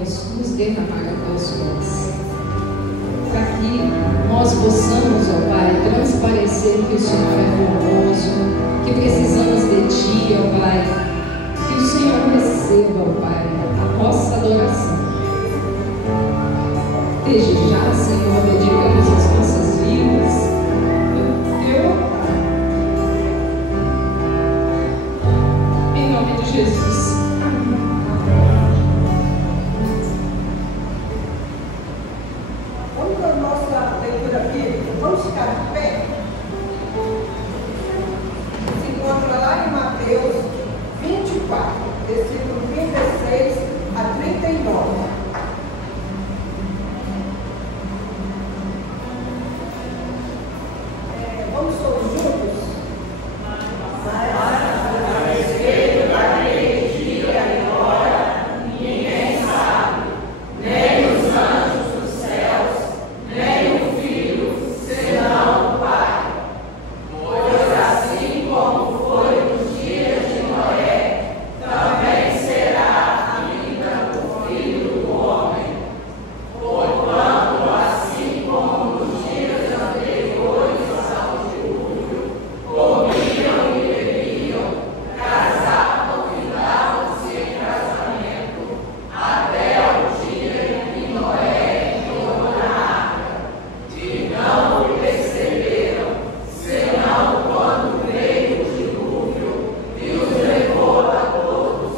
nos derramar até os pés. Para que nós possamos, ó Pai, transparecer que o Senhor é bondoso, que precisamos de Ti, ó Pai, que o Senhor receba, ó Pai, a nossa adoração. Desde já, Senhor, dedicamos as nossas vidas ao Teu altar. Em nome de Jesus. Vamos para a nossa leitura bíblica. Vamos ficar de pé. Se encontra lá em Mateus 24, versículo 36 a 39. Vamos todos juntos? A respeito daquele dia e hora, ninguém sabe, nem os anjos dos céus, nem o Filho, senão o Pai. Pois assim como foi nos dias de Noé, também será a vinda do Filho do Homem. Porquanto, assim como nos dias anteriores ao dilúvio, comiam e bebiam, casavam e davam-se em casamento, até o dia em que Noé entrou na arca. E não o perceberam, senão quando veio o dilúvio e os levou a todos.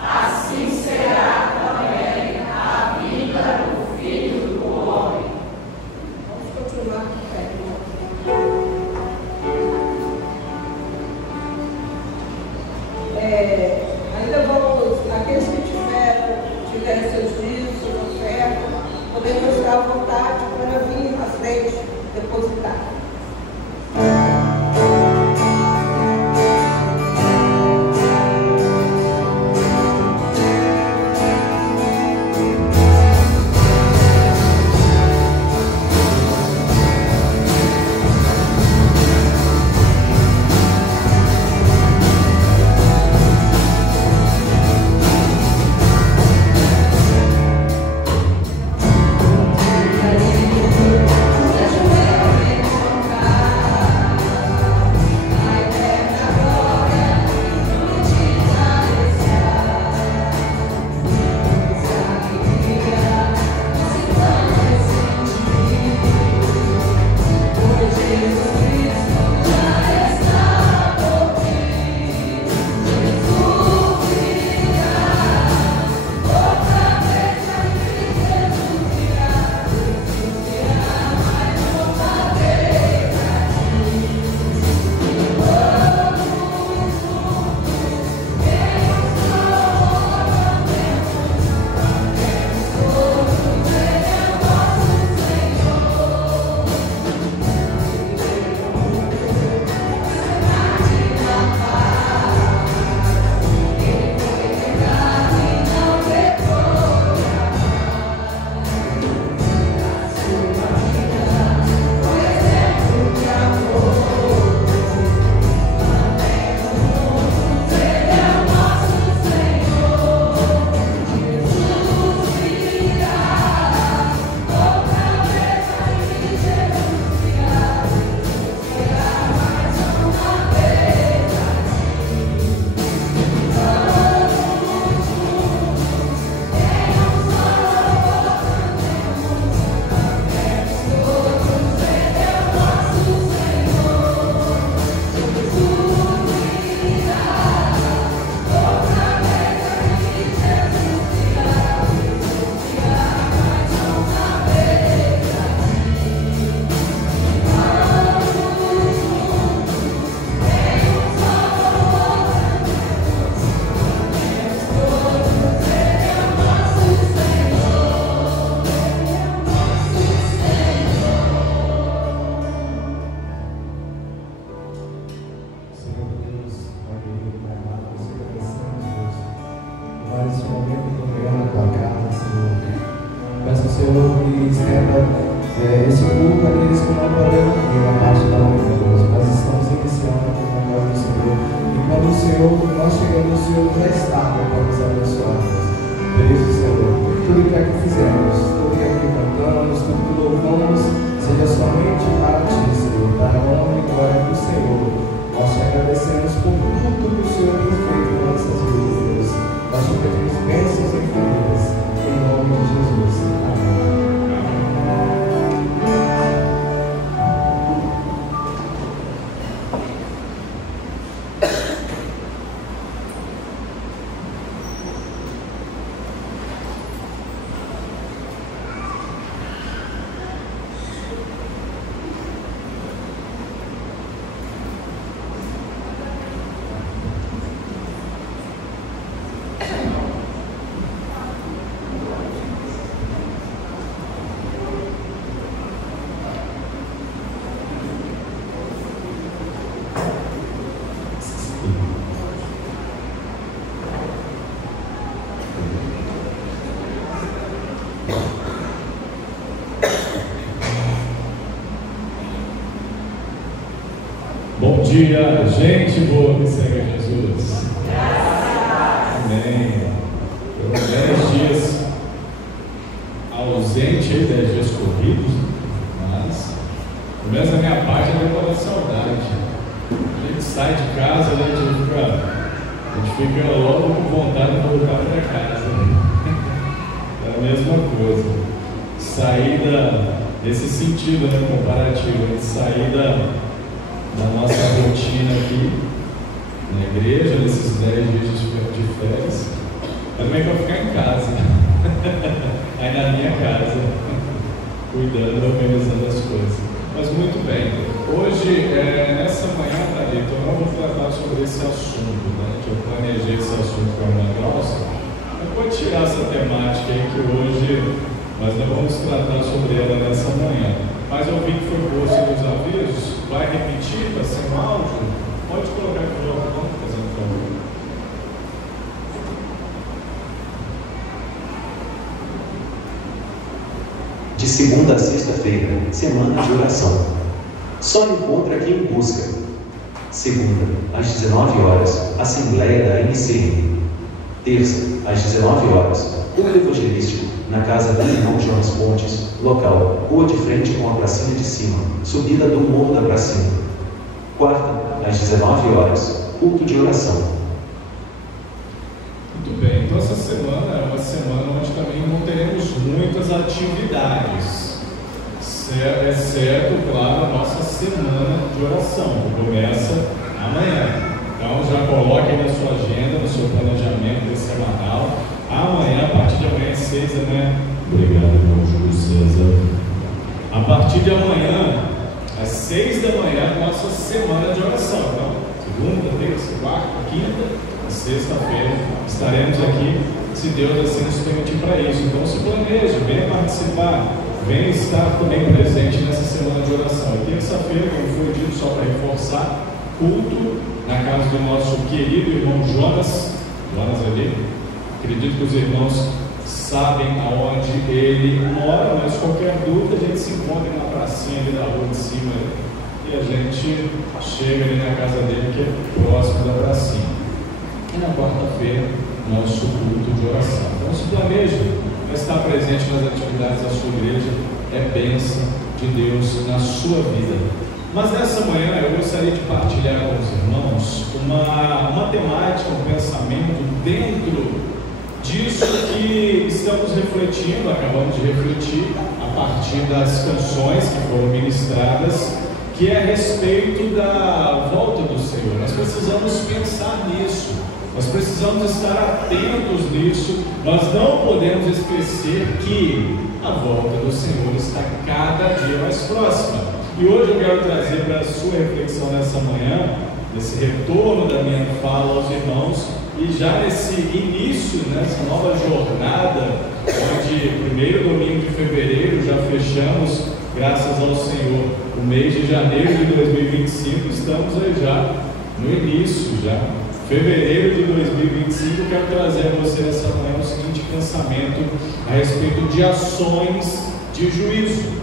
Assim será também a vinda do Filho do Homem. Vamos continuar com fé. Ainda vamos, aqueles que tiverem seus dízimos, suas ofertas, podemos estar à vontade para vir à frente depositar. Senhor, que estenda esse culto àqueles que não poderão vir a parte da manhã, Deus. Nós estamos iniciando com o negócio do Senhor. E quando o Senhor, nós chegamos, o Senhor já está para nos abençoar. Deus. Feliz o Senhor. tudo que aqui fizemos, tudo que aqui cantamos, tudo que louvamos, seja somente para ti, Senhor, para a honra e glória do Senhor. Nós te agradecemos por tudo que o Senhor tem feito em nossas vidas. Nós te pedimos bênçãos infinitas, em nome de Jesus. Amém. Bom dia, gente boa que segue Jesus. Amém. Foram 10 dias ausente, 10 dias corridos, mas, pelo menos a minha parte, é uma saudade. A gente sai de casa, a gente fica logo com vontade de voltar para casa. É a mesma coisa. Sair desse sentido, né, comparativo, a gente sair da nossa rotina aqui na igreja, nesses 10 dias de férias, mas também para ficar em casa, aí na minha casa, cuidando, organizando as coisas. Mas muito bem, hoje, nessa manhã, Thalita, eu não vou tratar sobre esse assunto, né? Que eu planejei esse assunto com a irmã Glaucia. Eu vou tirar essa temática aí que hoje nós não vamos tratar sobre ela nessa manhã. Mas eu vi que foi posto nos avisos. Vai repetir, vai ser um áudio? Pode colocar aqui logo, vamos fazer um favor. De segunda a sexta-feira, semana de oração. Só encontra quem busca. Segunda, às 19 horas, Assembleia da MCM. Terça, às 19 horas, culto evangelístico, na casa do irmão Jonas Pontes, local, rua de frente com a pracinha de cima, subida do morro da pracinha. Quarta, às 19 horas, culto de oração. Muito bem, então essa semana é uma semana onde também não teremos muitas atividades, exceto, claro, a nossa semana de oração, que começa amanhã. Então já coloque aí na sua agenda, no seu planejamento semanal. Amanhã, a partir de amanhã, 6 da manhã. Obrigado, irmão Júlio César. A partir de amanhã, às 6 da manhã, nossa semana de oração. Então, segunda, terça, quarta, quinta, sexta-feira, estaremos aqui, se Deus assim nos permitir para isso. Então, se planeje, venha participar, venha estar também presente nessa semana de oração. E terça-feira, como foi dito, só para reforçar, culto na casa do nosso querido irmão Jonas ali. Acredito que os irmãos sabem aonde ele mora, mas qualquer dúvida a gente se encontra na pracinha ali da rua de cima e a gente chega ali na casa dele, que é próximo da pracinha. E na quarta-feira, nosso culto de oração. Então se planeje para estar presente nas atividades da sua igreja, é bênção de Deus na sua vida. Mas nessa manhã eu gostaria de partilhar com os irmãos uma temática, um pensamento dentro disso que estamos refletindo, acabamos de refletir a partir das canções que foram ministradas, que é a respeito da volta do Senhor. Nós precisamos pensar nisso, nós precisamos estar atentos nisso, nós não podemos esquecer que a volta do Senhor está cada dia mais próxima. E hoje eu quero trazer para a sua reflexão nessa manhã, nesse retorno da minha fala aos irmãos, e já nesse início, nessa nova jornada, onde primeiro domingo de fevereiro já fechamos, graças ao Senhor, o mês de janeiro de 2025, estamos aí já no início, já fevereiro de 2025, eu quero trazer a você nessa manhã o seguinte pensamento a respeito de ações de juízo.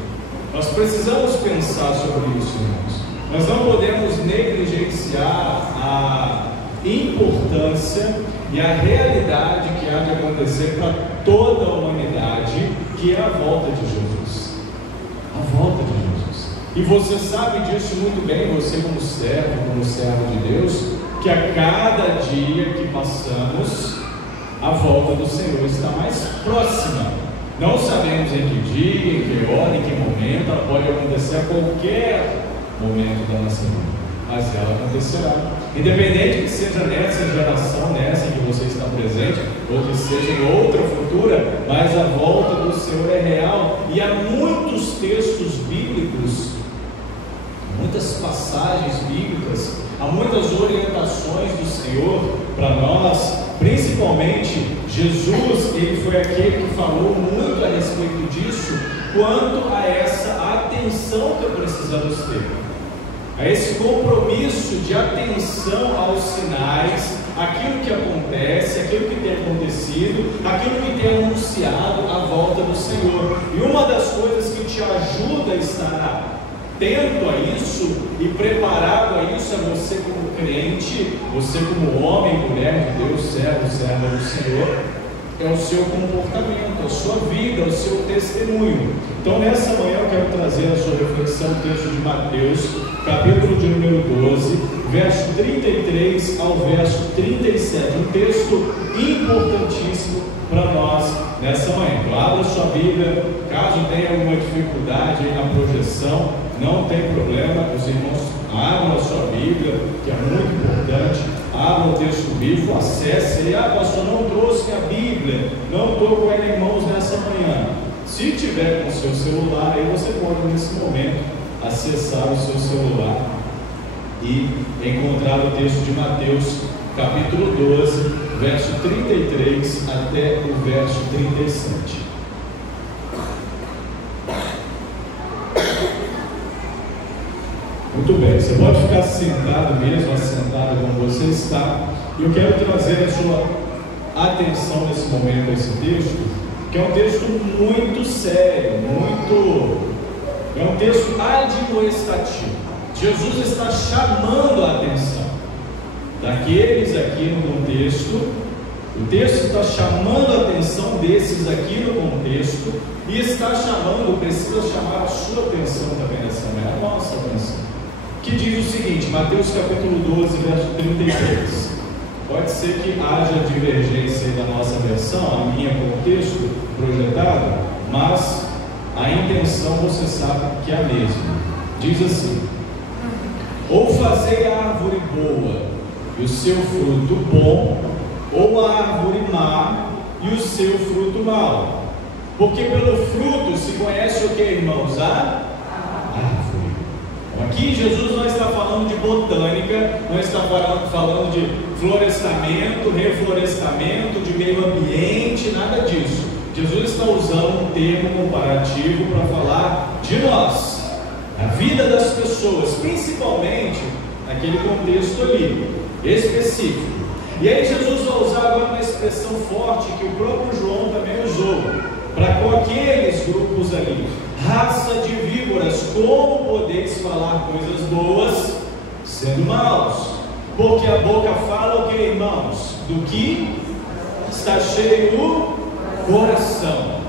Nós precisamos pensar sobre isso, irmãos. Nós não podemos negligenciar a importância e a realidade que há de acontecer para toda a humanidade, que é a volta de Jesus. A volta de Jesus. E você sabe disso muito bem, você como servo de Deus, que a cada dia que passamos, a volta do Senhor está mais próxima. Não sabemos em que dia, em que hora, em que momento, ela pode acontecer a qualquer momento da nossa vida, mas ela acontecerá. Independente que seja nessa geração, nessa em que você está presente, ou que seja em outra futura, mas a volta do Senhor é real. E há muitos textos bíblicos, muitas passagens bíblicas, há muitas orientações do Senhor para nós. Principalmente Jesus, ele foi aquele que falou muito a respeito disso, quanto a essa atenção que precisamos ter, a esse compromisso de atenção aos sinais, aquilo que acontece, aquilo que tem acontecido, aquilo que tem anunciado a volta do Senhor. E uma das coisas que te ajuda a estar atento a isso e preparado a isso, é você como crente, você como homem, mulher de Deus, serva do Senhor, é o seu comportamento, a sua vida, o seu testemunho. Então nessa manhã eu quero trazer a sua reflexão, o texto de Mateus, capítulo de número 12, verso 33 ao verso 37, um texto importantíssimo para nós nessa manhã. Então abra sua Bíblia, caso tenha alguma dificuldade na projeção, não tem problema, os irmãos abram a sua Bíblia, que é muito importante, abram o texto bíblico, acesse aí. Pastor, não trouxe a Bíblia, não estou com ela em mãos nessa manhã. Se tiver com o seu celular, aí você pode nesse momento acessar o seu celular e encontrar o texto de Mateus, capítulo 12, verso 33 até o verso 37. Muito bem, você pode ficar sentado mesmo, assentado como você está. E eu quero trazer a sua atenção nesse momento a esse texto, que é um texto muito sério, é um texto admoestativo. Jesus está chamando a atenção daqueles aqui no contexto. O texto está chamando a atenção desses aqui no contexto e precisa chamar a sua atenção também nessa manhã, a nossa atenção. Que diz o seguinte, Mateus capítulo 12, verso 33. Pode ser que haja divergência aí da nossa versão, a minha com o texto projetado, mas a intenção você sabe que é a mesma. Diz assim: ou fazei a árvore boa e o seu fruto bom, ou a árvore má e o seu fruto mau. Porque pelo fruto se conhece o que, irmãos? A árvore. Aqui Jesus não está falando de botânica, não está falando de florestamento, reflorestamento, de meio ambiente, nada disso. Jesus está usando um termo comparativo para falar de nós, a vida das pessoas, principalmente naquele contexto ali, específico. E aí Jesus vai usar agora uma expressão forte que o próprio João também usou, para com aqueles grupos ali: raça de víboras, como podeis falar coisas boas sendo maus? Porque a boca fala o que, irmãos? Do que está cheio o coração.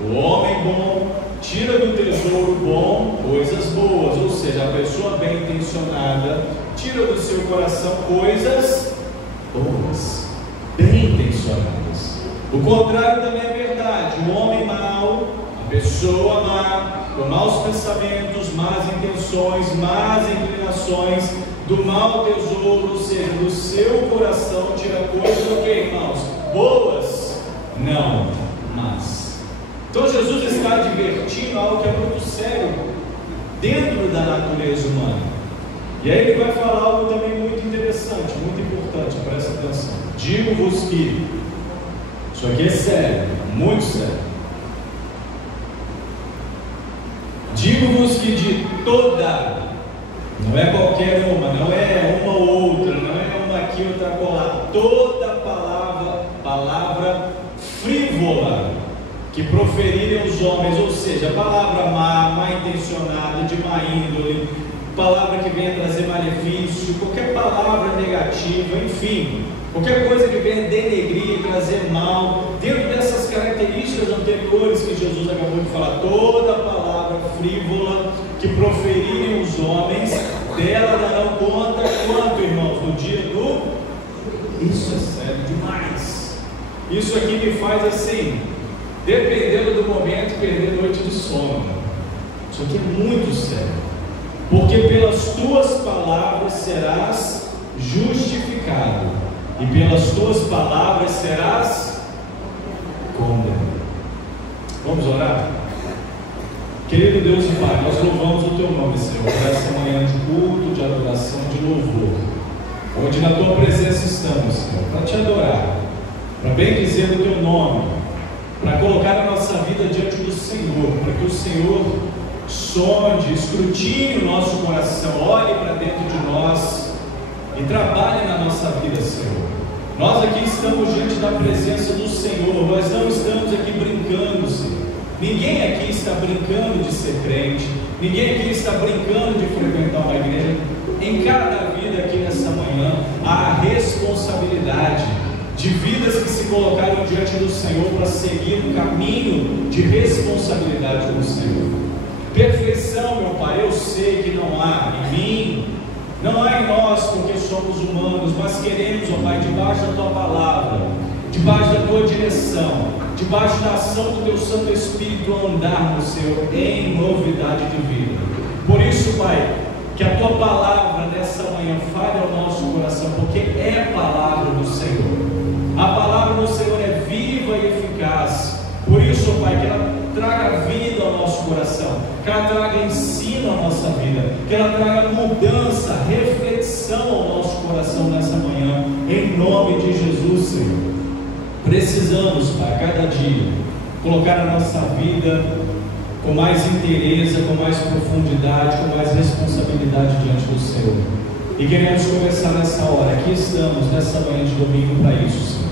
O homem bom tira do tesouro bom coisas boas, ou seja, a pessoa bem intencionada tira do seu coração coisas boas, bem intencionadas. O contrário também é verdade. O homem mau, a pessoa má, com maus pensamentos, más intenções, más inclinações, do mau tesouro, ou seja, do seu coração tira coisas o que, irmãos? Boas? Não, mas. Então Jesus está advertindo algo que é muito sério dentro da natureza humana. E aí ele vai falar algo também muito interessante, muito importante, presta atenção. Digo-vos que, isso aqui é sério, muito sério. Digo-vos que de toda, não é qualquer uma, não é uma ou outra, não é uma aqui, outra colar, toda palavra frívola que proferirem os homens, ou seja, palavra má intencionada, de má índole, palavra que venha trazer malefício, qualquer palavra negativa, enfim, qualquer coisa que venha denegrir, trazer mal, dentro dessas características anteriores que Jesus acabou de falar, toda palavra frívola que proferirem os homens, dela darão conta, quanto, irmãos, no dia do... Isso é sério demais. Isso aqui me faz assim, dependendo do momento, perder noite de sono. Isso aqui é muito sério. Porque pelas tuas palavras serás justificado, e pelas tuas palavras serás condenado. Vamos orar? Querido Deus e Pai, nós louvamos o Teu nome, Senhor, por essa manhã de culto, de adoração, de louvor, onde na Tua presença estamos, Senhor, para Te adorar, para bendizer o Teu nome, para colocar a nossa vida diante do Senhor, para que o Senhor sonde, escrutine o nosso coração, olhe para dentro de nós e trabalhe na nossa vida, Senhor. Nós aqui estamos diante da presença do Senhor, nós não estamos aqui brincando, Senhor. Ninguém aqui está brincando de ser crente, ninguém aqui está brincando de frequentar uma igreja. Em cada vida aqui nessa manhã há a responsabilidade de vidas que se colocaram diante do Senhor para seguir um caminho de responsabilidade com o Senhor. Perfeição, meu Pai, eu sei que não há em mim, não há em nós, porque somos humanos, mas queremos, ó Pai, debaixo da Tua palavra, debaixo da Tua direção, debaixo da ação do Teu Santo Espírito, andarmos, Senhor, em novidade de vida. Por isso, Pai, que a Tua palavra nessa manhã fale ao nosso coração, porque é a palavra do Senhor. A palavra do Senhor é viva e eficaz. Por isso, Pai, que ela traga vida ao nosso coração, que ela traga ensino à nossa vida, que ela traga mudança, reflexão ao nosso coração nessa manhã, em nome de Jesus, Senhor. Precisamos, Pai, cada dia, colocar a nossa vida com mais interesse, com mais profundidade, com mais responsabilidade diante do Senhor. E queremos começar nessa hora, aqui estamos, nessa manhã de domingo, para isso, Senhor.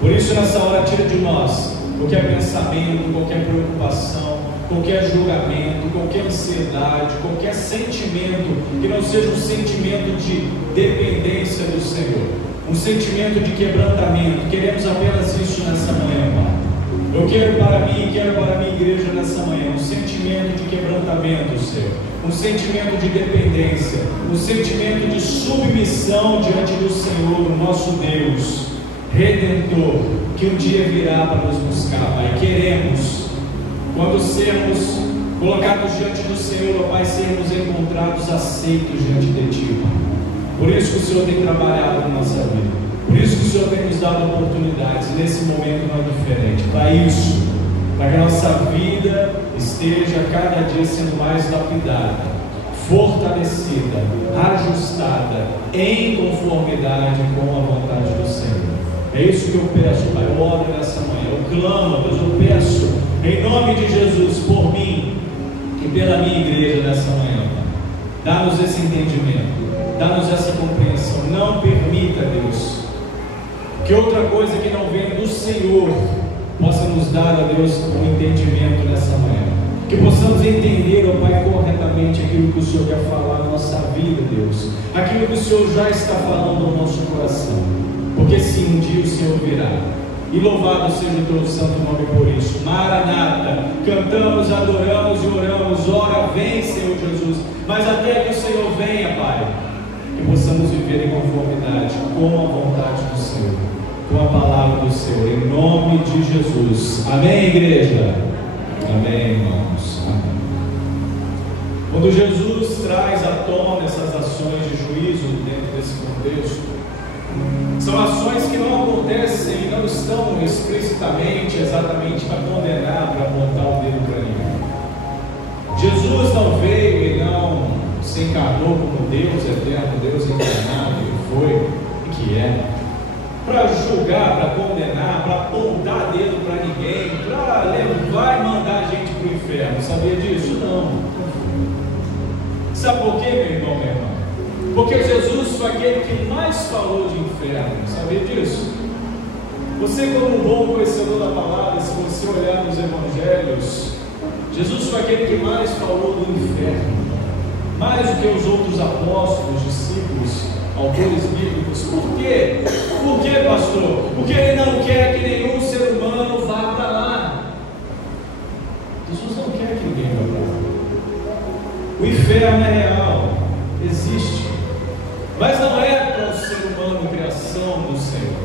Por isso, nessa hora, tira de nós qualquer pensamento, qualquer preocupação, qualquer julgamento, qualquer ansiedade, qualquer sentimento que não seja um sentimento de dependência do Senhor, um sentimento de quebrantamento. Queremos apenas isso nessa manhã, Pai. Eu quero para mim e quero para a minha igreja nessa manhã um sentimento de quebrantamento, Senhor, um sentimento de dependência, um sentimento de submissão diante do Senhor, o nosso Deus Redentor, que um dia virá para nos buscar, Pai. Queremos, quando sermos colocados diante do Senhor, ó Pai, sermos encontrados aceitos diante de Ti, Pai. Por isso que o Senhor tem trabalhado na nossa vida, por isso que o Senhor tem nos dado oportunidades, e nesse momento não é diferente. Para isso, para que a nossa vida esteja cada dia sendo mais lapidada, fortalecida, ajustada, em conformidade com a vontade do Senhor. É isso que eu peço, Pai. Eu oro nessa manhã, eu clamo, Deus, eu peço em nome de Jesus por mim e pela minha igreja nessa manhã, Pai. Dá-nos esse entendimento, dá-nos essa compreensão. Não permita, Deus, que outra coisa que não venha do Senhor possa nos dar, ó Deus, um entendimento nessa manhã. Que possamos entender, ó Pai, corretamente aquilo que o Senhor quer falar na nossa vida, Deus, aquilo que o Senhor já está falando ao nosso coração. Porque sim, um dia o Senhor virá, e louvado seja o Teu santo nome por isso. Maranata, cantamos, adoramos e oramos, ora vem, Senhor Jesus, mas até que o Senhor venha, Pai, que possamos viver em conformidade com a vontade do Senhor, com a palavra do Senhor, em nome de Jesus. Amém, igreja? Amém, irmãos. Amém. Quando Jesus traz à tona essas ações de juízo dentro desse contexto, são ações que não acontecem e não estão explicitamente, exatamente para condenar, para apontar o dedo para ninguém. Jesus não veio e não se encarnou como Deus eterno, Deus encarnado, Ele foi e que é, para julgar, para condenar, para apontar dedo para ninguém, para levar e mandar a gente para o inferno. Sabia disso? Não. Sabe por quê, meu irmão, minha irmã? Porque Jesus foi aquele que mais falou de inferno. Sabia disso? Você, como um bom conhecedor da palavra, se você olhar nos evangelhos, Jesus foi aquele que mais falou do inferno, mais do que os outros apóstolos, discípulos. autores bíblicos. Por quê? Por quê, pastor? Porque Ele não quer que nenhum ser humano vá para lá. Jesus não quer que ninguém vá para lá. O inferno é real, existe, mas não é para o ser humano criação do Senhor,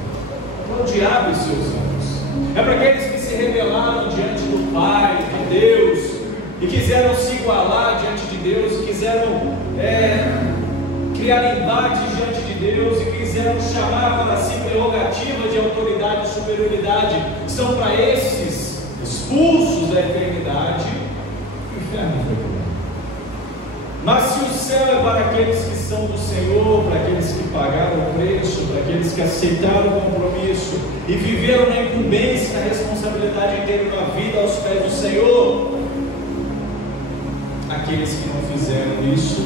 é para o diabo e seus anjos, é para aqueles que se rebelaram diante do Pai, de Deus, e quiseram se igualar diante de Deus, e quiseram criar embates diante de Deus, e quiseram chamar para si prerrogativa de autoridade e superioridade. São para esses expulsos da eternidade, o inferno foi por lá. Mas se o céu é para aqueles que são do Senhor, para aqueles que pagaram o preço, para aqueles que aceitaram o compromisso e viveram na incumbência, na responsabilidade de terem uma vida aos pés do Senhor, aqueles que não fizeram isso,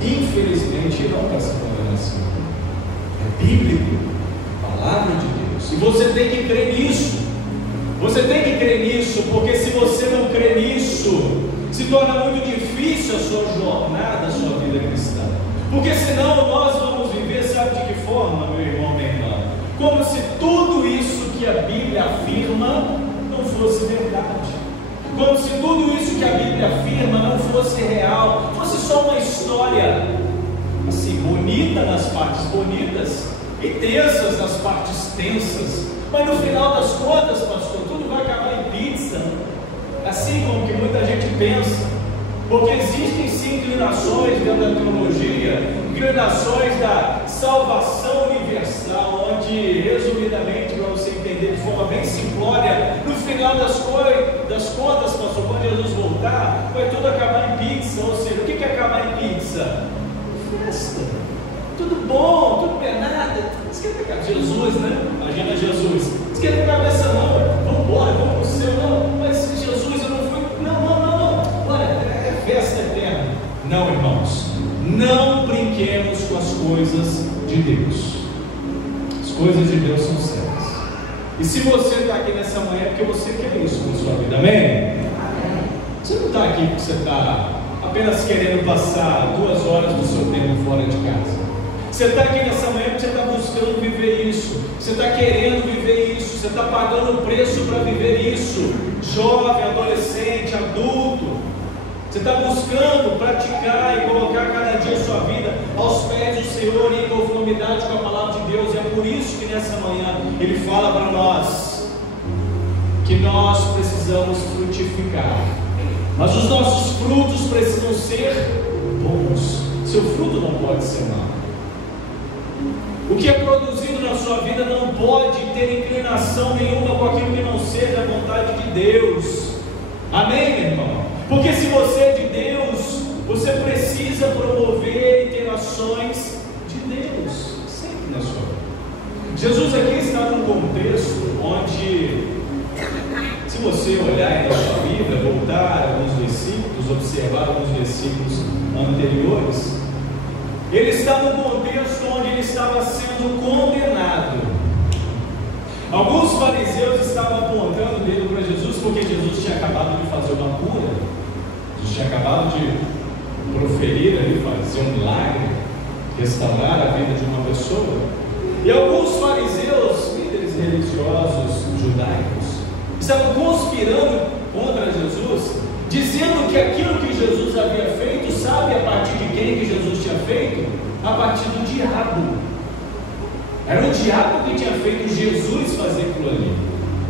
infelizmente, irão para essa condenação. É bíblico, palavra de Deus, e você tem que crer nisso. Você tem que crer nisso, porque se você não crer nisso, se torna muito difícil a sua jornada, a sua vida cristã. Porque senão nós vamos viver, sabe de que forma, meu irmão, minha irmã? Como se tudo isso que a Bíblia afirma não fosse verdade. Como se tudo isso que a Bíblia afirma não fosse real, fosse só uma história, assim, bonita nas partes bonitas e tensas nas partes tensas. Mas no final das contas, pastor, tudo vai acabar em pizza. Assim como que muita gente pensa, porque existem sim inclinações dentro da teologia, inclinações da salvação universal, onde, resumidamente, para você entender de forma bem simplória, no final das contas, pastor, quando Jesus voltar, vai tudo acabar em pizza. Ou seja, o que é acabar em pizza? Festa, tudo bom, tudo bem, nada. Esquenta a cabeça, Jesus, né? Imagina Jesus, esquenta a cabeça não, vamos embora, vamos para o céu, não, mas Jesus, eu não fui, não, olha, é festa eterna. Não, irmãos, não brinquemos com as coisas de Deus. As coisas de Deus são sérias. E se você está aqui nessa manhã é porque você quer isso na sua vida, amém? Você não está aqui porque você está apenas querendo passar 2 horas do seu tempo fora de casa. Você está aqui nessa manhã porque você está buscando viver isso, você está querendo viver isso, você está pagando o preço para viver isso, jovem, adolescente, adulto. Você está buscando praticar e colocar cada dia a sua vida aos pés do Senhor e em conformidade com a palavra de Deus. E é por isso que nessa manhã Ele fala para nós que nós precisamos frutificar, mas os nossos frutos precisam ser bons. Seu fruto não pode ser mau. O que é produzido na sua vida não pode ter inclinação nenhuma com aquilo que não seja a vontade de Deus. Amém, meu irmão? Porque se você é de Deus, você precisa promover interações de Deus sempre na sua vida. Jesus aqui está num contexto onde, se você olhar aí na sua Bíblia, voltar alguns versículos, observar alguns versículos anteriores, ele está num contexto onde ele estava sendo condenado. Alguns fariseus estavam apontando o dedo para Jesus, porque Jesus tinha acabado de fazer uma cura, Jesus tinha acabado de proferir ali, fazer um milagre, restaurar a vida de uma pessoa. E alguns fariseus, líderes religiosos judaicos, estavam conspirando contra Jesus, dizendo que aquilo que Jesus havia feito, sabe a partir de quem que Jesus tinha feito? A partir do diabo. Era o diabo que tinha feito Jesus fazer aquilo ali,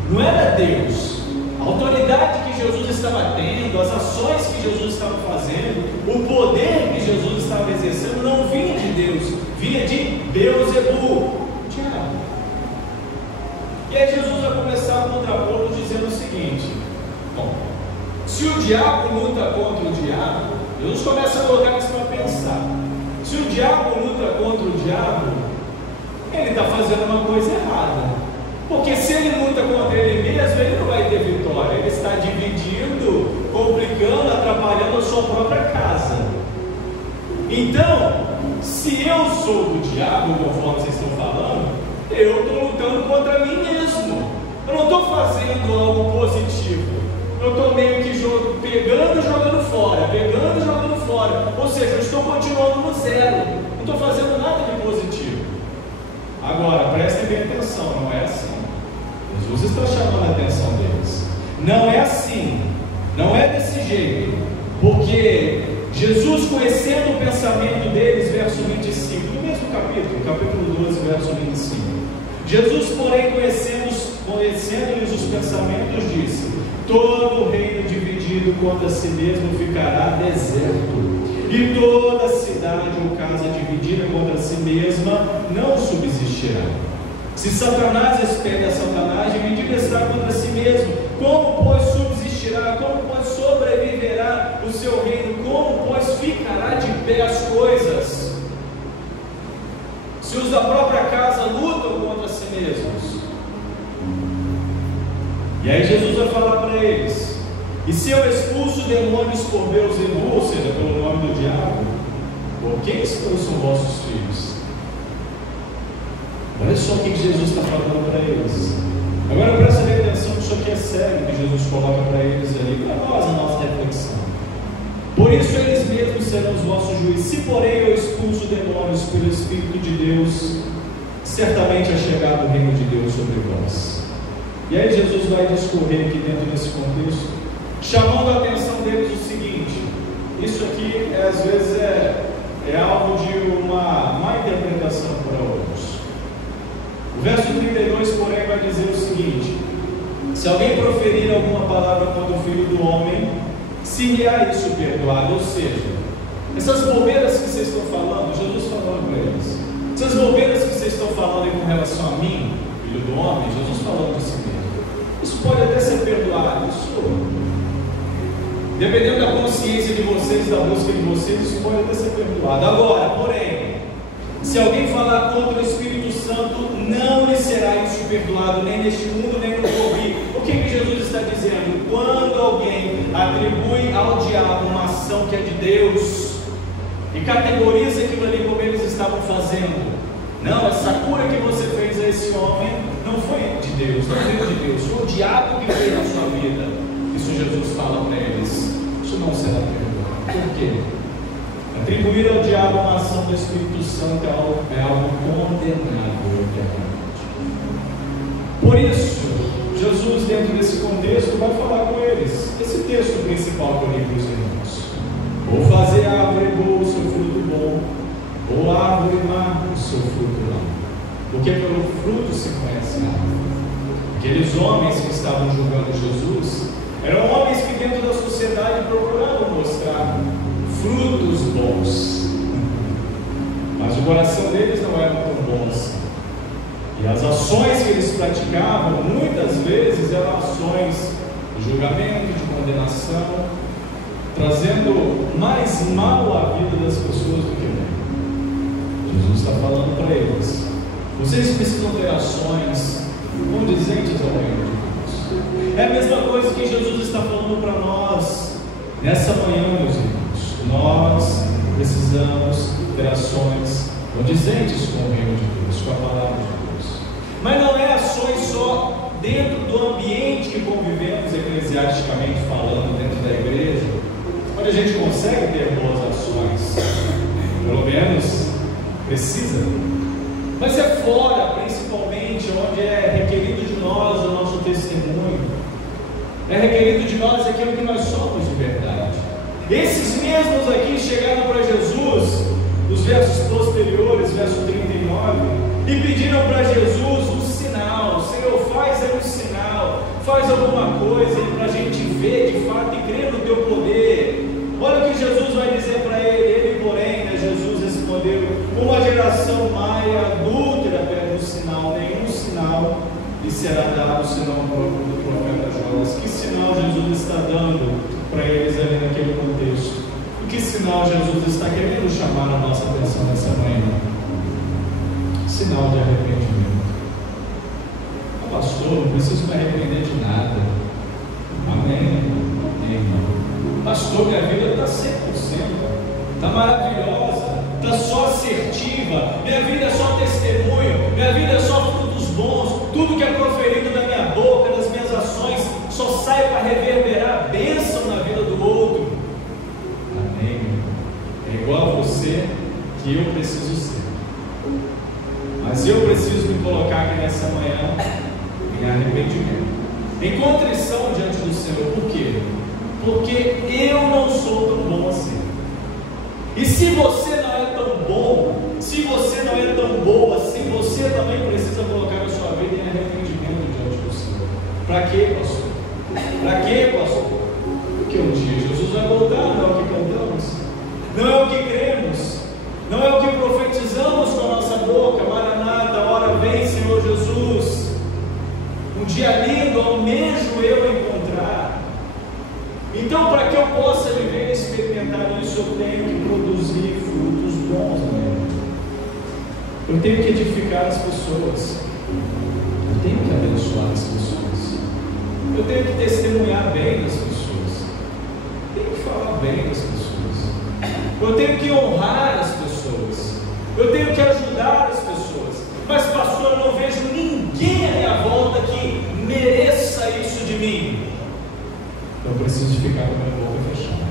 não era Deus. A autoridade que Jesus estava tendo, as ações que Jesus estava fazendo, o poder que Jesus estava exercendo, não vinha de Deus, vinha de Beelzebu, o diabo. E aí Jesus vai começar a contrapor dizendo o seguinte: bom, se o diabo luta contra o diabo, Jesus começa a colocar isso para pensar. Se o diabo luta contra o diabo, ele está fazendo uma coisa errada. Porque se ele luta contra ele mesmo, ele não vai ter vitória. Ele está dividindo, complicando, atrapalhando a sua própria casa. Então, se eu sou do diabo, conforme vocês estão falando, eu estou lutando contra mim mesmo. Eu não estou fazendo algo positivo. Eu estou meio que pegando e jogando fora, pegando e jogando fora. Ou seja, eu estou continuando no zero. Eu estou fazendo nada de positivo. Agora, prestem bem atenção, não é assim. Jesus está chamando a atenção deles. Não é assim, não é desse jeito, porque Jesus, conhecendo o pensamento deles, verso 25, no mesmo capítulo 12, verso 25, Jesus, porém, conhecendo-lhes os pensamentos, disse: todo reino dividido contra si mesmo ficará deserto, e toda cidade ou casa dividida contra si mesma não subsistirá. Se Satanás expende a Satanás, dividido está contra si mesmo. Como, pois, subsistirá? Como, pois, sobreviverá o seu reino? Como, pois, ficará de pé as coisas? Se os da própria casa lutam contra si mesmos. E aí Jesus vai falar para eles: e se eu expulso demônios por Beelzebul, ou seja, pelo nome do diabo, por quem expulsam vossos filhos? Olha só o que Jesus está falando para eles. Agora presta bem atenção que isso aqui é sério, que Jesus coloca para eles ali, para nós, a nossa reflexão. Por isso eles mesmos serão os vossos juízes. Se porém eu expulso demônios pelo Espírito de Deus, certamente é chegado o reino de Deus sobre vós. E aí Jesus vai discorrer aqui dentro desse contexto, chamando a atenção deles o seguinte: isso aqui às vezes é alvo de uma má interpretação para outros. O verso 32, porém, vai dizer o seguinte: se alguém proferir alguma palavra contra o Filho do Homem, se-lhe-á isso perdoado. Ou seja, essas bobeiras que vocês estão falando, Jesus falando para eles, essas bobeiras que vocês estão falando aí com relação a mim, Filho do Homem, Jesus falando de si mesmo, isso pode até ser perdoado. Isso, dependendo da consciência de vocês, da busca de vocês, isso pode até ser perdoado. Agora, porém, se alguém falar contra o Espírito Santo, não lhe será isso perdoado, nem neste mundo, nem no porvir. O que Jesus está dizendo? Quando alguém atribui ao diabo uma ação que é de Deus e categoriza aquilo ali como eles estavam fazendo, não, essa cura que você fez a esse homem não foi de Deus, não veio de Deus, foi o diabo que fez na sua vida. Isso Jesus fala para eles: isso não será perdoado. Por quê? Atribuir ao diabo uma ação do Espírito Santo é algo condenável eternamente. Por isso, Jesus, dentro desse contexto, vai falar com eles. Esse texto principal que eu li para os irmãos: ou fazer a árvore boa o seu fruto bom, ou a árvore má o seu fruto não. Porque pelo fruto se conhece a árvore. Aqueles homens que estavam julgando Jesus eram homens que dentro da sociedade procuravam mostrar frutos bons, mas o coração deles não era tão bom assim. E as ações que eles praticavam muitas vezes eram ações de julgamento, de condenação, trazendo mais mal à vida das pessoas do que bem. Jesus está falando para eles: vocês precisam ter ações condizentes ao reino de Deus. É a mesma coisa que Jesus está falando para nós nessa manhã, meus irmãos. Nós precisamos ter ações condizentes com o reino de Deus, com a palavra de Deus. Mas não é ações só dentro do ambiente que convivemos eclesiasticamente falando, dentro da igreja, onde a gente consegue ter boas ações, pelo menos precisa. Mas é fora, principalmente, onde é requerido de nós o nosso testemunho, é requerido de nós aquilo que nós somos de verdade. Esses mesmos aqui chegaram para Jesus, nos versos posteriores, verso 39, e pediram para Jesus um sinal: Senhor, faz aí um sinal, faz alguma coisa para a gente ver de fato e crer no teu poder. Olha o que Jesus vai dizer para ele, porém, Jesus respondeu: uma geração má e adúltera pede um sinal, nenhum sinal lhe será dado senão o próprio do profeta Jonas. Que sinal Jesus está dando para eles ali naquele contexto? E que sinal Jesus está querendo chamar a nossa atenção nessa manhã? Sinal de arrependimento. Pastor, não preciso me arrepender de nada. Amém? Amém. Pastor, minha vida está 100%, está maravilhosa, está só assertiva, minha vida é só testemunho, minha vida é só frutos bons, tudo que é proferido da minha boca, das minhas ações, só sai para reverberar a bênção na vida do outro. Amém. É igual a você que eu preciso nessa manhã em arrependimento, em contrição diante do Senhor. Por quê? Porque eu não sou tão bom assim. E se você não é tão bom, se você não é tão boa assim, você também precisa colocar a sua vida em arrependimento diante do Senhor. Para quê, pastor? Para quê, pastor? Porque um dia Jesus vai voltar, não é o que cantamos, não é o que cremos, não é o que profetizamos com a nossa boca. Maranata, hora vem, Senhor Jesus. Um dia lindo, almejo eu encontrar. Então, para que eu possa viver e experimentar isso, eu tenho que produzir frutos bons na minha vida. Eu tenho que edificar as pessoas, eu tenho que abençoar as pessoas, eu tenho que testemunhar bem das pessoas, eu tenho que falar bem das pessoas, eu tenho que honrar as pessoas, eu tenho que ajudar as pessoas. Mas, pastor, eu não vejo ninguém à minha volta que mereça isso de mim. Eu preciso ficar com a minha boca fechada,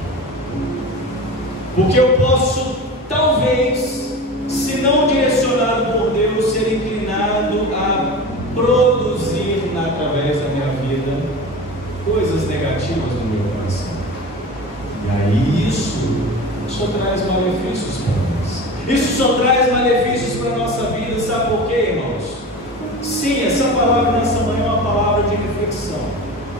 porque eu posso, talvez, se não direcionado por Deus, ser inclinado a produzir através da minha vida coisas negativas no meu coração. E aí isso só traz malefícios para nós. Isso só traz malefícios para a nossa vida. Sabe por quê, irmãos? Sim, essa palavra nessa manhã é uma palavra de reflexão,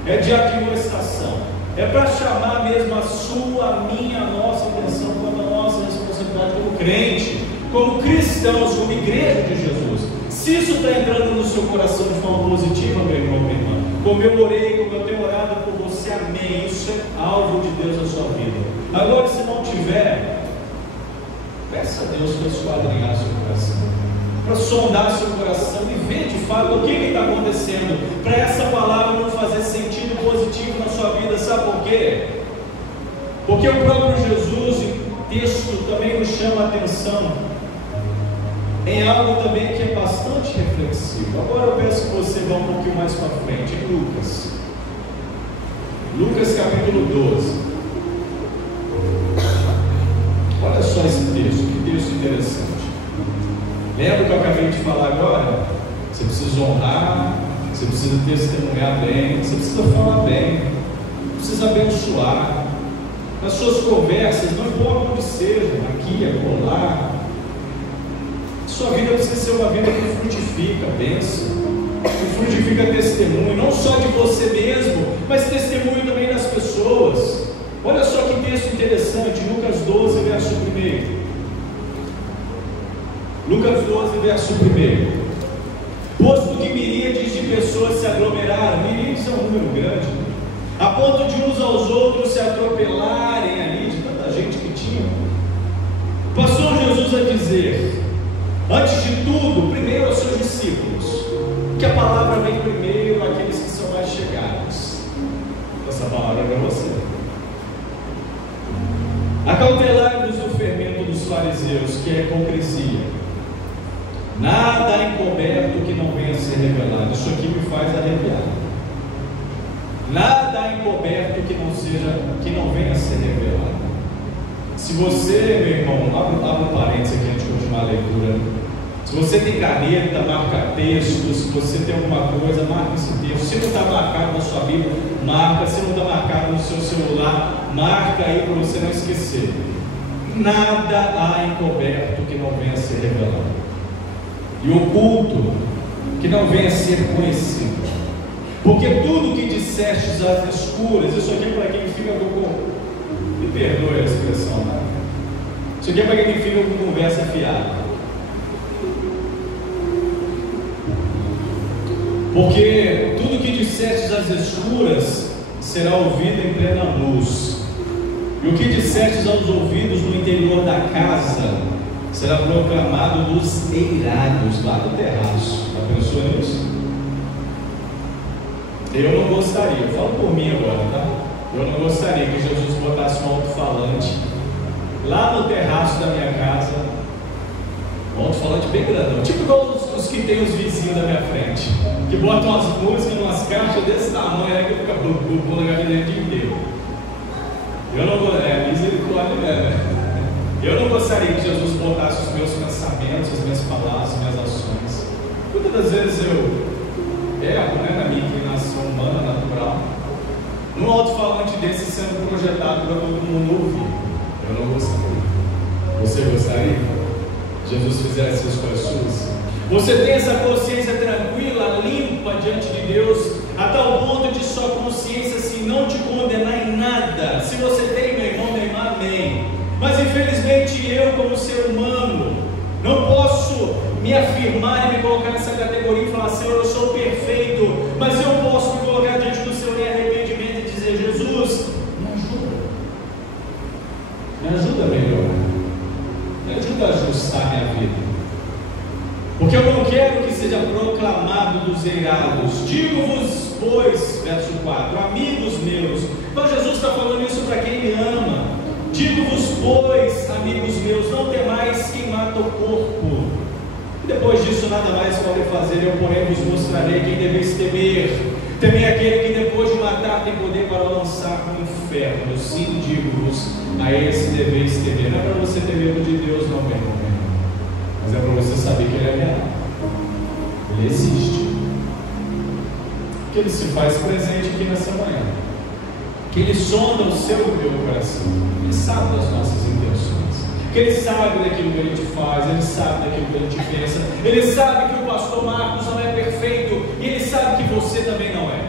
é de admoestação, é para chamar mesmo a sua, a minha, a nossa atenção quanto a nossa responsabilidade como crente, como cristãos, como igreja de Jesus. Se isso está entrando no seu coração de forma positiva, meu irmão, minha irmã, como eu orei, como eu tenho orado por você, amém, isso é alvo de Deus na sua vida. Agora, se não tiver, peça a Deus para esquadrinhar seu coração, para sondar seu coração e ver de fato o que está acontecendo, para essa palavra não fazer sentido positivo na sua vida. Sabe por quê? Porque o próprio Jesus, o texto também nos chama a atenção em algo também que é bastante reflexivo. Agora eu peço que você vá um pouquinho mais para frente, em Lucas. Lucas capítulo 12. Olha só esse texto, que texto interessante. Lembra que eu acabei de falar agora? Você precisa honrar, você precisa testemunhar bem, você precisa falar bem, precisa abençoar. Nas suas conversas, não importa onde seja, aqui, acolá, sua vida precisa ser uma vida que frutifica bênção, que frutifica testemunho, não só de você mesmo, mas testemunho também das pessoas. Olha só que texto interessante, Lucas 12, verso 1. Lucas 12, verso 1. Posto que miríades de pessoas se aglomeraram, miríades é um número grande, a ponto de uns aos outros se atropelarem ali, de tanta gente que tinha, passou Jesus a dizer, antes de tudo, primeiro aos seus discípulos, que a palavra vem primeiro àqueles que são mais chegados. Essa palavra é para você. Acautelai-vos do fermento dos fariseus, que é a hipocrisia. Nada há encoberto que não venha a ser revelado. Isso aqui me faz arrepiar. Nada há encoberto que não venha a ser revelado. Se você, meu irmão, abre um parênteses aqui antes de continuar a leitura. Se você tem caneta, marca texto. Se você tem alguma coisa, marca esse texto. Se não está marcado na sua Bíblia, marca. Se não está marcado no seu celular, marca aí para você não esquecer. Nada há encoberto que não venha a ser revelado, e oculto que não venha a ser conhecido. Porque tudo que dissestes às escuras, isso aqui é para quem fica com, me perdoe a expressão, né? Isso aqui é para quem fica com conversa fiada. Porque tudo que dissestes às escuras será ouvido em plena luz, e o que dissestes aos ouvidos no interior da casa será proclamado nos eirados, lá no terraço. Já pensou nisso? Eu não gostaria, eu falo por mim agora, tá? Eu não gostaria que Jesus botasse um alto-falante lá no terraço da minha casa, um alto-falante bem grandão, tipo igual os que tem os vizinhos da minha frente, que botam as músicas em umas caixas desse tamanho aí que fica pulando a gabinete o dia inteiro. Eu não gostaria, misericórdia, né? Eu não gostaria que Jesus botasse os meus pensamentos, as minhas palavras, as minhas ações Muitas das vezes eu erro, na minha inclinação humana natural, num alto-falante desse sendo projetado para todo mundo ouvir. Eu não gostaria. Você gostaria? Jesus fizesse isso com as suas? Você tem essa consciência tranquila, limpa diante de Deus, a tal ponto de sua consciência assim, não te condenar em nada. Se você tem, meu irmão, meu irmão, amém. Mas infelizmente eu, como ser humano, não posso me afirmar e me colocar nessa categoria e falar: Senhor, eu sou perfeito. Mas eu posso me colocar diante do Senhor em arrependimento e dizer: Jesus, me ajuda a melhorar, me ajuda a ajustar minha vida, porque eu não quero que seja proclamado dos eirados. Digo-vos, pois, verso 4, amigos meus. Então Jesus está falando isso para quem me ama. Digo-vos, pois, amigos meus, não temais quem mata o corpo, e depois disso nada mais podem fazer. Eu, porém, vos mostrarei quem deveis temer. Temei aquele que depois de matar tem poder para lançar no inferno. Sim, digo-vos, a esse deveis temer. Não é para você ter medo de Deus, não, meu irmão, mas é para você saber que Ele é real, Ele existe, que Ele se faz presente aqui nessa manhã, que Ele sonda o seu e o meu coração, Ele sabe das nossas intenções, que Ele sabe daquilo que a gente faz, Ele sabe daquilo que a gente pensa, Ele sabe que o pastor Marcos não é perfeito, e Ele sabe que você também não é,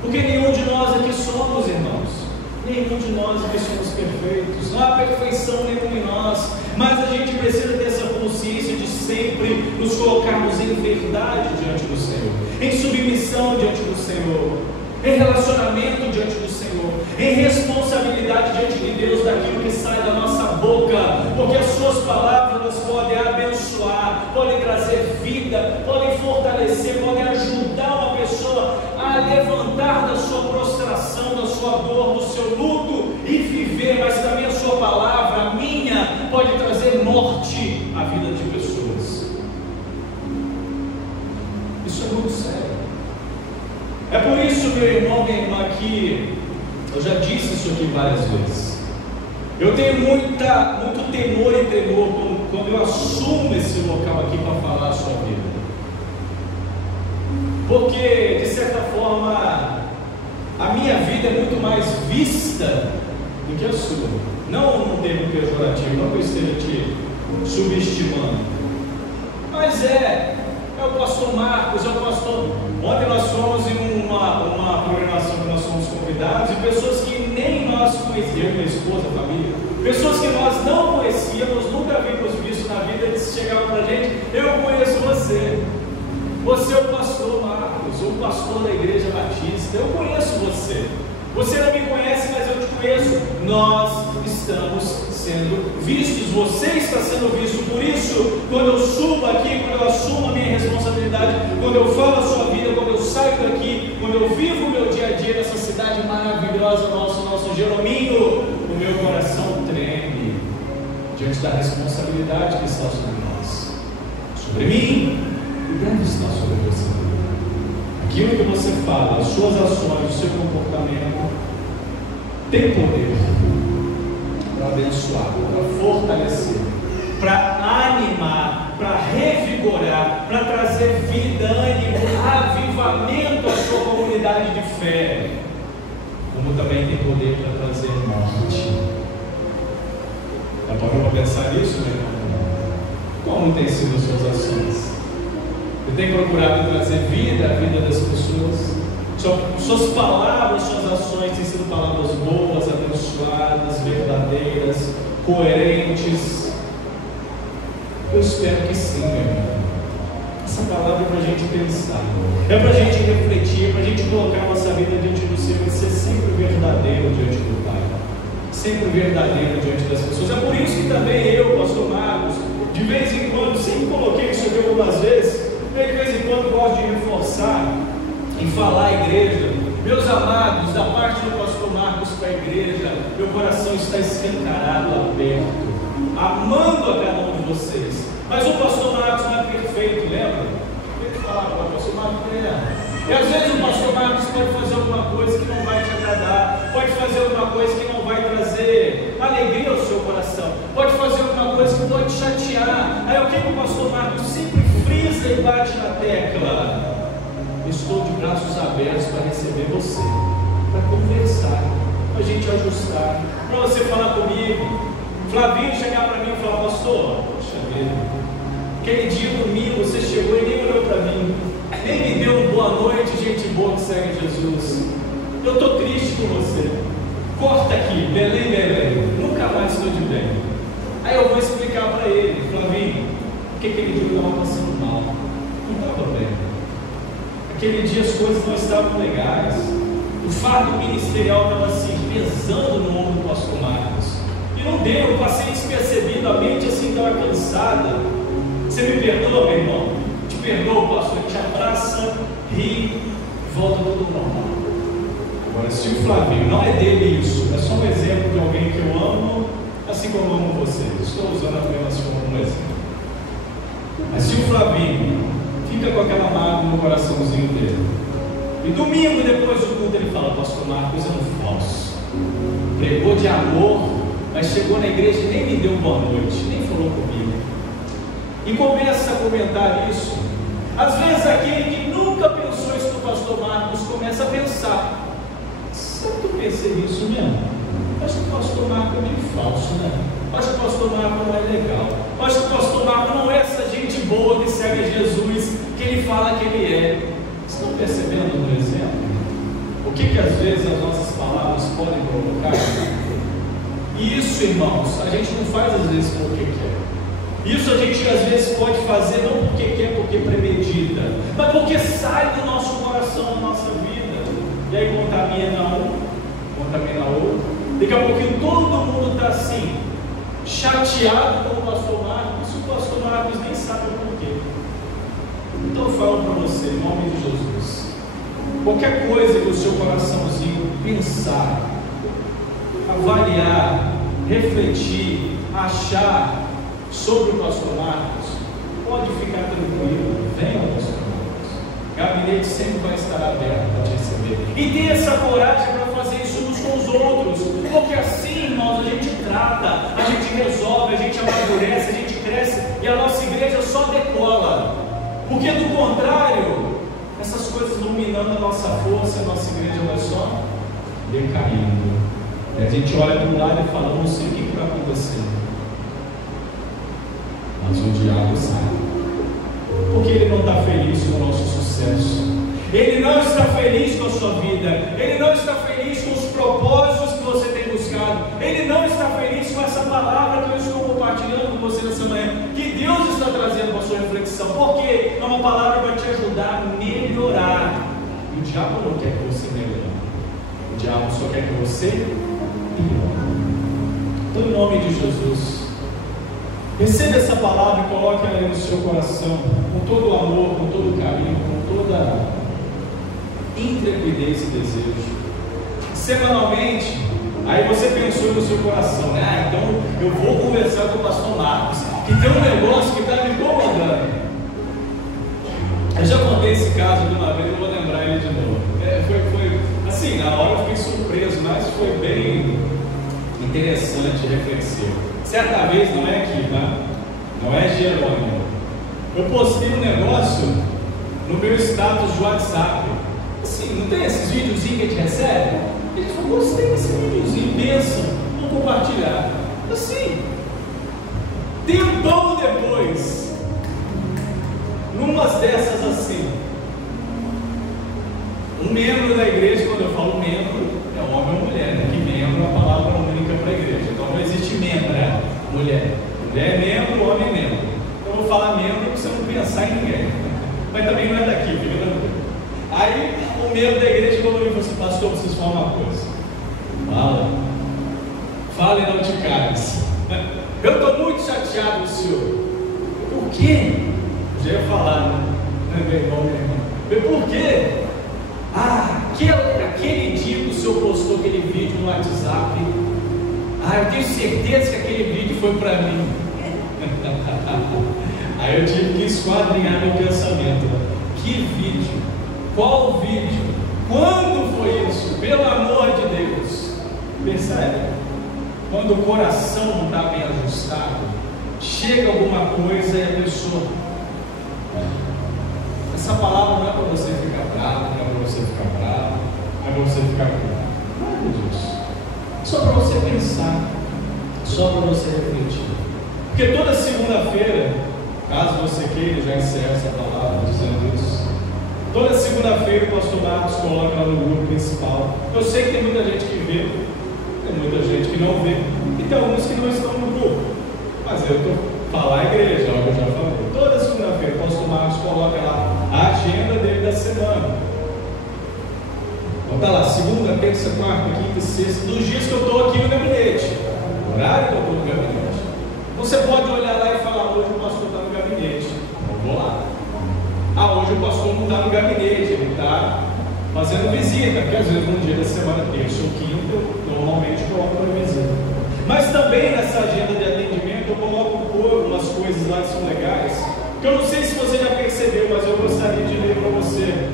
porque nenhum de nós aqui somos, irmãos. Nenhum de nós aqui somos perfeitos, não há perfeição nenhuma em nós, mas a gente precisa ter essa consciência de sempre nos colocarmos em verdade diante do Senhor, em submissão diante do Senhor, em relacionamento diante do Senhor, em responsabilidade diante de Deus daquilo que sai da nossa boca, porque as suas palavras podem abençoar, podem trazer vida, podem fortalecer, podem ajudar uma pessoa a levantar da sua prostração, da sua dor, do seu luto e viver. Mas também a sua palavra, a minha, pode trazer morte à vida de pessoas. Isso é muito sério. É por isso, meu irmão, minha irmã, que eu já disse isso aqui várias vezes. Eu tenho muito temor e tremor quando eu assumo esse local aqui para falar a sua vida, porque de certa forma a minha vida é muito mais vista do que a sua. Não num termo pejorativo, não que eu esteja te subestimando, mas é o pastor Marcos, é o pastor. Ontem nós fomos em uma programação que nós fomos convidados, e pessoas que nem nós conhecíamos, minha esposa, a família, pessoas que nós não conhecíamos, nunca havíamos visto na vida, eles chegavam para a gente: eu conheço você. Você é o pastor Marcos, o pastor da Igreja Batista. Eu conheço você. Você não me conhece, mas eu te conheço. Nós estamos sendo vistos. Você está sendo visto. Por isso, quando eu subo aqui, quando eu assumo a minha responsabilidade, quando eu falo a sua vida, quando eu saio daqui, quando eu vivo o meu dia a dia nessa cidade maravilhosa, nosso Jerominho, o meu coração treme diante da responsabilidade que está sobre nós, sobre mim. E deve estar sobre você. Aquilo que você fala, as suas ações, o seu comportamento tem poder para abençoar, para fortalecer, para animar, para revigorar, para trazer vida, ânimo, avivamento à sua comunidade de fé, como também tem poder para trazer morte. Já parou para pensar nisso, meu irmão? Como tem sido as suas ações? Você tem procurado trazer vida à vida das pessoas? Suas palavras, suas ações têm sido palavras boas, abençoadas, verdadeiras, coerentes? Eu espero que sim, meu irmão. Essa palavra é para a gente pensar, é para a gente refletir, é para a gente colocar a nossa vida diante do Senhor e ser sempre verdadeiro diante do Pai, sempre verdadeiro diante das pessoas. É por isso que também eu, pastor Marcos, de vez em quando, sempre coloquei isso aqui algumas vezes, de vez em quando gosto de reforçar em falar à igreja. Meus amados, da parte do pastor Marcos para a igreja, meu coração está escancarado, aberto, amando a cada um de vocês. Mas o pastor Marcos não é perfeito, lembra? Tem que falar para o pastor Marcos, e às vezes o pastor Marcos pode fazer alguma coisa que não vai te agradar, pode fazer alguma coisa que não vai trazer alegria ao seu coração, pode fazer alguma coisa que pode te chatear. Aí o que o pastor Marcos sempre frisa frisa e bate na tecla: estou de braços abertos para receber você, para conversar, para a gente ajustar, para você falar comigo. Flavinho chegar para mim e falar: pastor, poxa vida, aquele dia domingo você chegou e nem olhou para mim, nem me deu uma boa noite, gente boa que segue Jesus. Eu estou triste com você. Corta aqui, Belém, Belém, nunca mais estou de bem. Aí eu vou explicar para ele: Flavinho, porque aquele dia eu estava passando mal, não estava bem. Aquele dia as coisas não estavam legais. O fardo ministerial estava assim, pesando no ombro do pastor Marcos. E não deu, eu passei despercebido, a mente assim estava cansada. Você me perdoa, meu irmão? Te perdoa, pastor, te abraça, ri, volta tudo normal. Agora, se o Flavinho, não é dele isso, é só um exemplo de alguém que eu amo, assim como eu amo vocês. Estou usando apenas como um exemplo. Mas se o Flavinho fica com aquela mágoa no coraçãozinho dele, e domingo depois do culto ele fala: pastor Marcos é um falso, pregou de amor, mas chegou na igreja e nem me deu boa noite, nem falou comigo, e começa a comentar isso. Às vezes aquele que nunca pensou isso no pastor Marcos começa a pensar: será que eu pensei nisso mesmo? Acho que o pastor Marcos é meio falso, né? Acho que o pastor Marcos não é legal. Acho que o pastor Marcos não é essa gente boa que segue Jesus, que ele fala que ele é. Vocês estão percebendo no exemplo? O que às vezes as nossas palavras podem provocar? E isso, irmãos, a gente não faz às vezes porque quer. Isso a gente às vezes pode fazer não porque quer, porque premedita, mas porque sai do nosso coração, da nossa vida. E aí contamina um, contamina outro. Daqui a pouquinho todo mundo está assim, chateado com o pastor Marcos, e o pastor Marcos nem sabe o porquê. Então eu falo para você, em nome de Jesus, qualquer coisa que o seu coraçãozinho pensar, avaliar, refletir, achar sobre o pastor Marcos, pode ficar tranquilo, venha ao pastor Marcos. O gabinete sempre vai estar aberto para te receber. E tenha essa coragem para fazer isso uns com os outros, porque assim, irmãos, a gente trata, a gente resolve, a gente amadurece, a gente cresce e a nossa igreja só decola. Porque do contrário, essas coisas vão minando a nossa força, a nossa igreja vai só decaindo. E a gente olha para um lado e fala: não sei o que está acontecendo. Mas o diabo sabe. Porque ele não está feliz com o nosso sucesso. Ele não está feliz com a sua vida. Ele não está feliz com os propósitos que você tem buscado. Ele não está feliz com essa palavra que eu estou compartilhando com você nessa manhã, que Deus está trazendo para a sua reflexão. Porque é uma palavra que vai te ajudar a melhorar. E o diabo não quer que você melhore. O diabo só quer que você melhore. Então, em nome de Jesus, receba essa palavra e coloque ela aí no seu coração, com todo o amor, com todo o carinho, com toda intrepidez e desejo. Semanalmente, aí você pensou no seu coração, né? Ah, então eu vou conversar com o pastor Marcos, que tem um negócio que está me incomodando. Eu já contei esse caso de uma vez, eu vou lembrar ele de novo. Foi assim, na hora eu fiquei surpreso, mas foi bem interessante, reflexivo. Certa vez, não é aqui, tá? Não é Jerônimo. Eu postei um negócio no meu status de WhatsApp. Assim, não tem esses videozinhos que a gente recebe? A gente falou: gostei desse videozinho, benção, vamos compartilhar. Assim, tempão depois, numas dessas assim, um membro da igreja, quando eu falo membro, é homem ou mulher, né? Que membro é uma palavra única para a igreja. Então não existe membro, né? Mulher. Mulher é membro, homem é membro. Eu vou falar membro para você não pensar em ninguém. Mas também não é daqui, fica tranquilo. Aí o membro da igreja falou e falou assim: pastor, eu preciso falar uma coisa. Fala e não te cales. Eu estou muito chateado com o senhor. Por quê? Já ia falar, né? Meu irmão, meu irmão. Por quê? Aquele dia que o senhor postou aquele vídeo no WhatsApp, eu tenho certeza que aquele vídeo foi para mim. Aí eu tive que esquadrinhar meu pensamento. Que vídeo? Qual vídeo? Quando foi isso? Pelo amor de Deus. Percebe? Quando o coração não está bem ajustado, chega alguma coisa e a pessoa Essa palavra não é para você ficar bravo, não é para você ficar bravo, não é para você ficar curado. Nada disso. Só para você pensar, só para você refletir. Porque toda segunda-feira, caso você queira, já encerra essa palavra dizendo isso. Toda segunda-feira o pastor Marcos coloca lá no grupo principal. Eu sei que tem muita gente que vê, tem muita gente que não vê, e tem alguns que não estão no grupo. Mas eu estou falando a igreja, é o que eu já falei. Toda segunda-feira o pastor Marcos coloca lá a agenda dele da semana. Bota lá, segunda, terça, quarta, quinta, sexta, dos dias que eu estou aqui no gabinete. O horário que eu estou no gabinete. Você pode olhar lá e falar, hoje o pastor está no gabinete. Eu vou lá. Hoje o pastor não está no gabinete, ele está fazendo visita, porque às vezes no dia da semana, terça ou quinta, eu normalmente coloco para visita. Mas também nessa agenda de atendimento eu coloco umas coisas lá que são legais, que eu não sei se você já percebeu, mas eu gostaria de ler para você,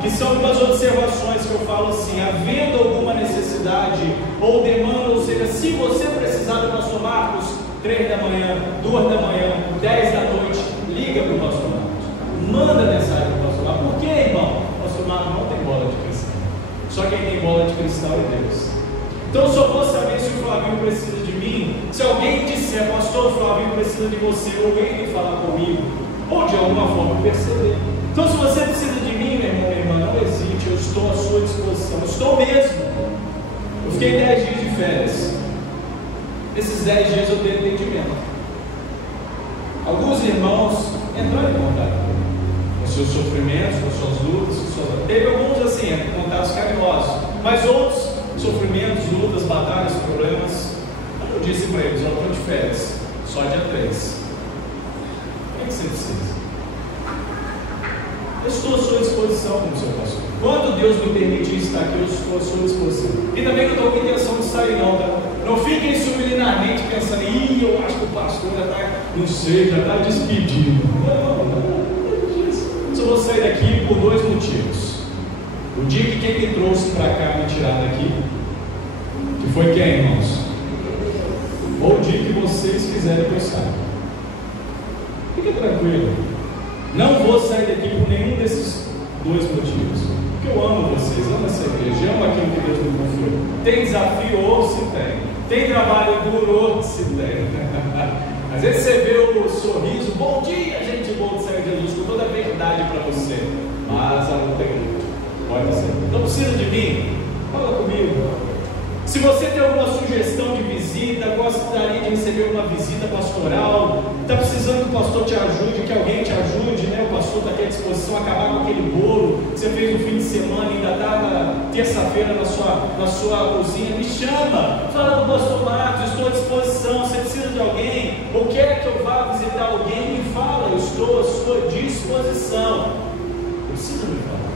que são umas observações que eu falo assim: havendo alguma necessidade ou demanda, ou seja, se você precisar do pastor Marcos, 3 da manhã, 2 da manhã, 10 da noite, liga para o pastor Marcos. Manda mensagem para o pastor Marcos. Por que, irmão? O pastor Marcos não tem bola de cristal. Só quem tem bola de cristal é Deus. Então eu só vou saber se o Flavinho precisa de mim se alguém disser, pastor, o Flavinho precisa de você, ou alguém vem falar comigo, ou de alguma forma perceber. Então se você precisa de mim, meu irmão, minha irmã, não hesite, eu estou à sua disposição. Eu estou mesmo. Eu fiquei 10 dias de férias. Esses 10 dias eu tenho atendimento. Alguns irmãos entraram em contato com seus sofrimentos, com suas lutas, teve alguns assim, contatos carinhosos, mas outros sofrimentos, lutas, batalhas, problemas. Eu disse para eles, eu estou de férias, só dia 3. O que você precisa? Eu estou à sua disposição como seu pastor. Quando Deus me permitir estar aqui, eu estou à sua disposição. E também não estou com intenção de sair não, tá? Não fiquem subliminarmente pensando, eu acho que o pastor já está, não sei, já está despedido. Não. Eu vou sair daqui por 2 motivos. O dia que quem me trouxe para cá me tirar daqui, que foi quem, irmãos? Ou o dia que vocês quiserem que eu saia. Fica tranquilo. Não vou sair daqui por nenhum desses 2 motivos. Porque eu amo vocês, amo essa igreja, amo aquilo que Deus me confiou. Tem desafio ou se tem. Tem trabalho duro ou se tem. Às vezes você vê o sorriso, bom dia, gente boa do Senhor Jesus, com toda a verdade para você. Mas a luta é grande. Pode ser. Não precisa de mim? Fala comigo. Se você tem alguma sugestão de visita, gostaria de receber uma visita pastoral, está precisando que o pastor te ajude, que alguém te ajude, né? O pastor está aqui à disposição a acabar com aquele bolo que você fez no fim de semana e ainda está na terça-feira na sua cozinha, me chama, fala do pastor Marcos, estou à disposição. Você precisa de alguém, ou quer que eu vá visitar alguém, me fala, eu estou à sua disposição. Precisa me falar.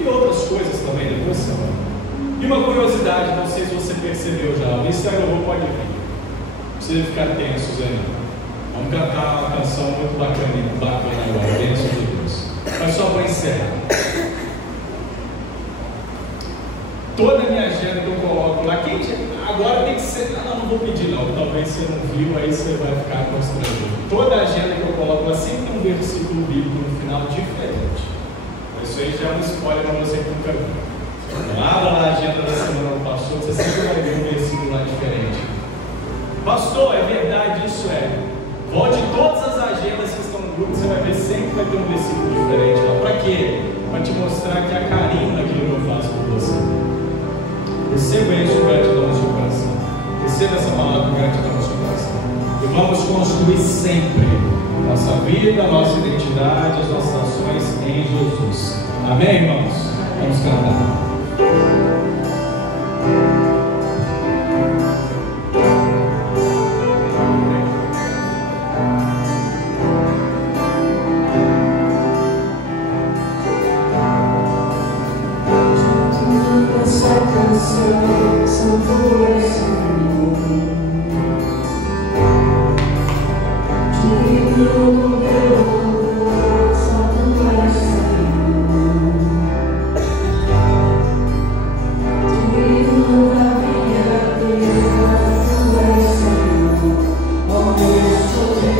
E outras coisas também, depois você vai. E uma curiosidade, não sei se você percebeu já, o Instagram pode vir. Não precisa ficar tensos aí. Vamos cantar uma canção muito bacana agora, tenso de Deus. Mas só para encerrar. Toda a minha agenda que eu coloco lá, agora tem que ser. Não vou pedir não, talvez você não viu, aí você vai ficar constrangido. Toda a agenda que eu coloco lá sempre tem um versículo bíblico no final diferente. Isso aí já é um spoiler para você que nunca viu. Abra lá a agenda da semana do pastor, você sempre vai ver um versículo lá diferente. Pastor, é verdade, isso é. Volte todas as agendas que estão no grupo, você vai ver sempre vai ter um versículo diferente. Para quê? Para te mostrar que há carinho naquilo que eu faço por você. Receba isso com gratidão no seu coração. Receba essa palavra com gratidão no seu coração. E vamos construir sempre nossa vida, nossa identidade, as nossas ações em Jesus. Amém, irmãos? Vamos cantar. Essa canção são tuas, Senhor. Divino meu amor, só tu és, Senhor. Divino da minha vida, tu és, Senhor. Ó meu poder.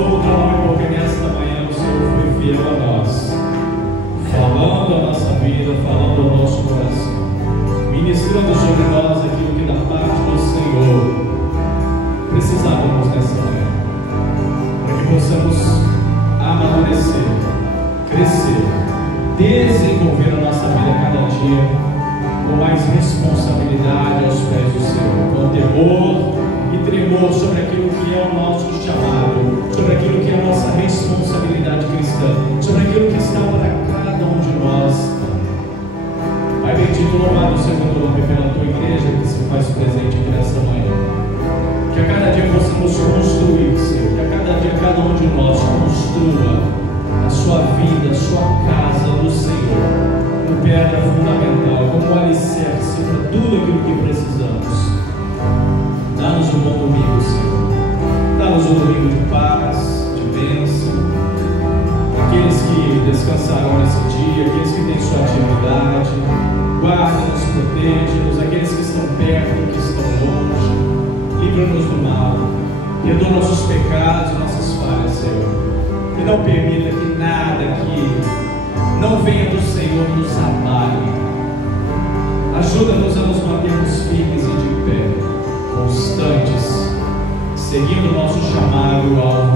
louvo o teu nome porque nesta manhã o Senhor foi fiel a nós, falando a nossa vida, falando ao nosso coração, ministrando sobre nós aquilo que da parte do Senhor precisávamos nessa manhã, para que possamos amadurecer, crescer, desenvolver a nossa vida cada dia com mais responsabilidade aos pés do Senhor, com temor e tremor sobre aquilo que é o nosso chamado, sobre aquilo que é a nossa responsabilidade cristã, sobre aquilo que está para cada um de nós. Pai bendito, louvado seja o teu nome pela tua igreja que se faz presente aqui nesta manhã. Que a cada dia possamos construir, Senhor, que a cada dia cada um de nós construa a sua vida, a sua casa do Senhor, como pedra fundamental, como alicerce para tudo aquilo que precisamos. Dá-nos um bom domingo, Senhor. Dá-nos um domingo de paz, de bênção. Aqueles que descansarão nesse dia, aqueles que têm sua atividade, guarda-nos, protege-nos, aqueles que estão perto, que estão longe, livra-nos do mal, perdoa nossos pecados e nossas falhas, Senhor. E não permita que nada que não venha do Senhor nos abale. Ajuda-nos a nos mantermos firmes e de pé, constantes, seguindo o nosso chamado ao